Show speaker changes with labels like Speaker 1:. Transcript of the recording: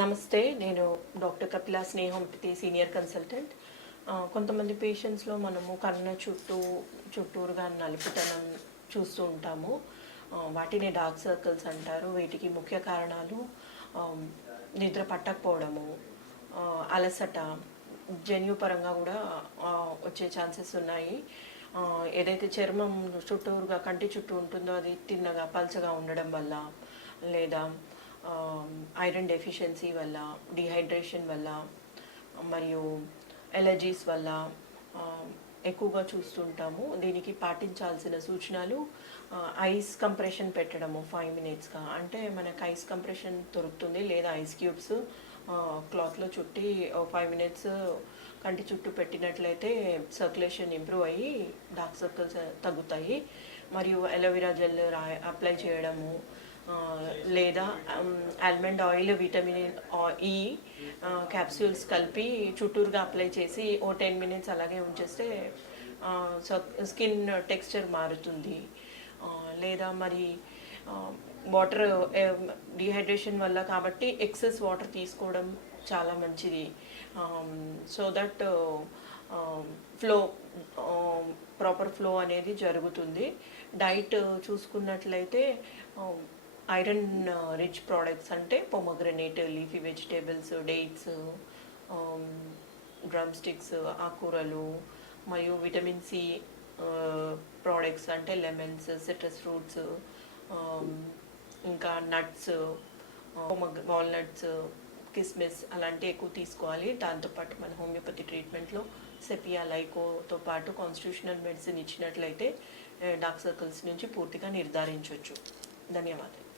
Speaker 1: నమస్తే నేను doctor Kapila Snehampathi senior consultant. కొంతమంది పేషెంట్స్లో మనము కన్న చుట్టూ చుట్టూరుగా నలుపుతనం చూస్తూ ఉంటాము. వాటిని డార్క్ సర్కిల్స్ అంటారు. వీటికి ముఖ్య కారణాలు నిద్ర పట్టకపోవడము అలసట జన్యుపరంగా కూడా వచ్చే ఛాన్సెస్ ఉన్నాయి. ఏదైతే చర్మం చుట్టూరుగా కంటి చుట్టూ ఉంటుందో అది తిన్నగా పల్చగా ఉండడం వల్ల లేదా Um, ఐరన్ డెఫిషియన్సీ వల్ల డిహైడ్రేషన్ వల్ల మరియు ఎలర్జీస్ వల్ల um, ఎక్కువగా చూస్తుంటాము. దీనికి పాటించాల్సిన సూచనలు uh, ఐస్ కంప్రెషన్ పెట్టడము ఫైవ్ మినిట్స్గా అంటే మనకు ఐస్ కంప్రెషన్ దొరుకుతుంది లేదా ఐస్ క్యూబ్స్ క్లాత్లో చుట్టి uh, ఫైవ్ మినిట్స్ uh, కంటి చుట్టూ పెట్టినట్లయితే సర్క్యులేషన్ ఇంప్రూవ్ అయ్యి డార్క్ సర్కిల్స్ తగ్గుతాయి. మరియు అలోవెరా జెల్ రా అప్లై చేయడము లేదా almond oil vitamin E capsules కలిపి చుట్టూరుగా అప్లై చేసి ఓ టెన్ మినిట్స్ అలాగే ఉంచేస్తే స్కిన్ టెక్స్చర్ మారుతుంది. లేదా మరి వాటర్ డిహైడ్రేషన్ వల్ల కాబట్టి ఎక్సెస్ వాటర్ తీసుకోవడం చాలా మంచిది. So that flow proper flow అనేది జరుగుతుంది. డైట్ చూసుకున్నట్లయితే ఐరన్ రిచ్ ప్రోడక్ట్స్ అంటే pomegranate leafy vegetables dates drumsticks ఆకుకూరలు మరియు విటమిన్ సి ప్రోడక్ట్స్ అంటే లెమన్స్ సిట్రస్ ఫ్రూట్స్ ఇంకా నట్స్ వాల్నట్స్ కిస్మిస్ అలాంటివి ఎక్కువ తీసుకోవాలి. దాంతోపాటు మన హోమియోపతి ట్రీట్మెంట్లో సెపియా లైకోతో పాటు కాన్స్టిట్యూషనల్ మెడిసిన్ ఇచ్చినట్లయితే డార్క్ సర్కిల్స్ నుంచి పూర్తిగా నిర్ధారించవచ్చు ధన్యవాదాలు.